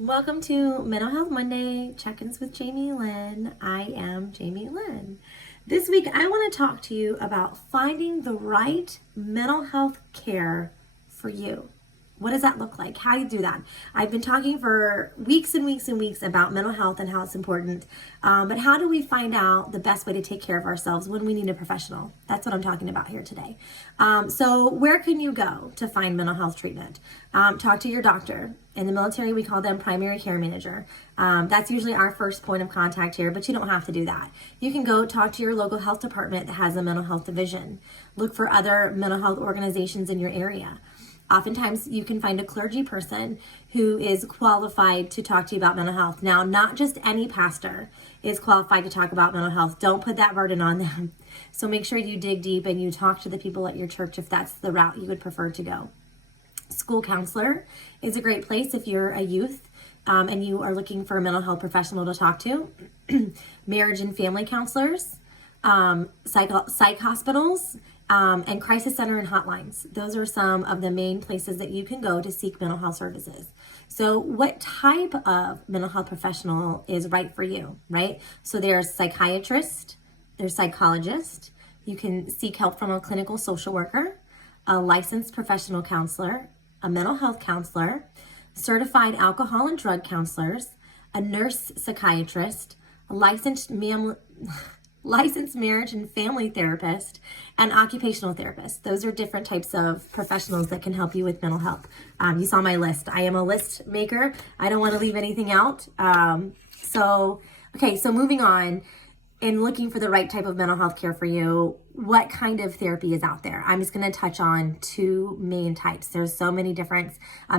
Welcome to Mental Health Monday Check-ins with Jamie Lynn. I am Jamie Lynn. This week, I want to talk to you about finding the right mental health care for you. What does that look like? How do you do that? I've been talking for weeks and weeks and weeks about mental health and how it's important. But how do we find out the best way to take care of ourselves when we need a professional? That's what I'm talking about here today. So where can you go to find mental health treatment? Talk to your doctor. In the military, we call them primary care manager. That's usually our first point of contact here, but you don't have to do that. You can go talk to your local health department that has a mental health division. Look for other mental health organizations in your area. Oftentimes, you can find a clergy person who is qualified to talk to you about mental health. Now, not just any pastor is qualified to talk about mental health. Don't put that burden on them. So make sure you dig deep and you talk to the people at your church if that's the route you would prefer to go. School counselor is a great place if you're a youth and you are looking for a mental health professional to talk to. Marriage and family counselors, psych hospitals, and crisis center and hotlines. Those are some of the main places that you can go to seek mental health services. So what type of mental health professional is right for you, right? So there's psychiatrist, there's psychologist. You can seek help from a clinical social worker, a licensed professional counselor, a mental health counselor, certified alcohol and drug counselors, a nurse psychiatrist, a licensed marriage and family therapist, and occupational therapist. Those are different types of professionals that can help you with mental health. You saw my list. I am a list maker. I don't want to leave anything out. So moving on and looking for the right type of mental health care for you, what kind of therapy is out there? I'm just going to touch on two main types. There's so many different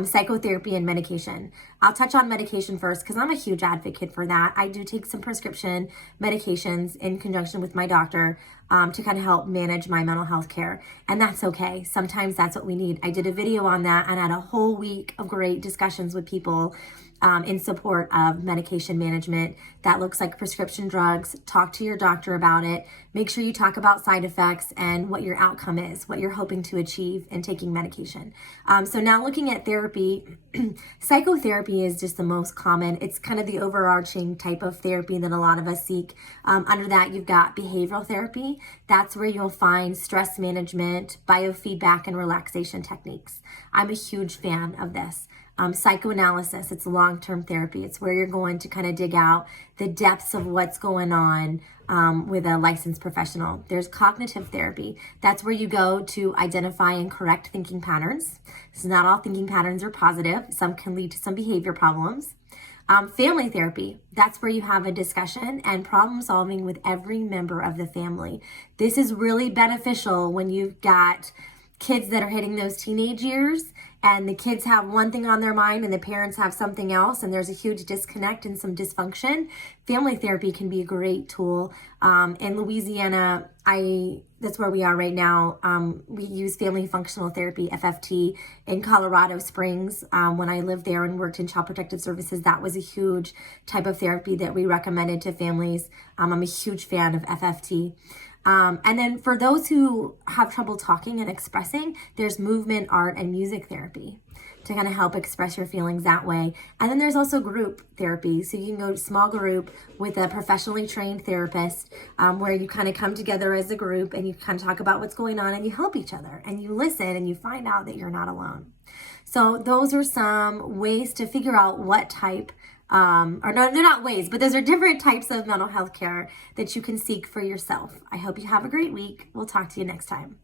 psychotherapy and medication. I'll touch on medication first because I'm a huge advocate for that. I do take some prescription medications in conjunction with my doctor to kind of help manage my mental health care. And that's okay. Sometimes that's what we need. I did a video on that and had a whole week of great discussions with people in support of medication management. That looks like prescription drugs. Talk to your doctor about it. Make sure you talk about side effects and what your outcome is, what you're hoping to achieve in taking medication. So now looking at therapy, psychotherapy is just the most common. It's kind of the overarching type of therapy that a lot of us seek. Under that, you've got behavioral therapy. That's where you'll find stress management, biofeedback, and relaxation techniques. I'm a huge fan of this. Psychoanalysis, it's long-term therapy. It's where you're going to kind of dig out the depths of what's going on with a licensed professional. There's cognitive therapy. That's where you go to identify and correct thinking patterns. So not all thinking patterns are positive. Some can lead to some behavior problems. Family therapy, that's where you have a discussion and problem solving with every member of the family. This is really beneficial when you've got kids that are hitting those teenage years and the kids have one thing on their mind and the parents have something else and there's a huge disconnect and some dysfunction. Family therapy can be a great tool. In Louisiana, that's where we are right now. We use family functional therapy, FFT, in Colorado Springs. When I lived there and worked in Child Protective Services, that was a huge type of therapy that we recommended to families. I'm a huge fan of FFT. And then for those who have trouble talking and expressing, there's movement, art, and music therapy to kind of help express your feelings that way. And then there's also group therapy. So you can go to small group with a professionally trained therapist where you kind of come together as a group and you kind of talk about what's going on and you help each other and you listen and you find out that you're not alone. So those are some ways to figure out what type or no, they're not ways, but those are different types of mental health care that you can seek for yourself. I hope you have a great week. We'll talk to you next time.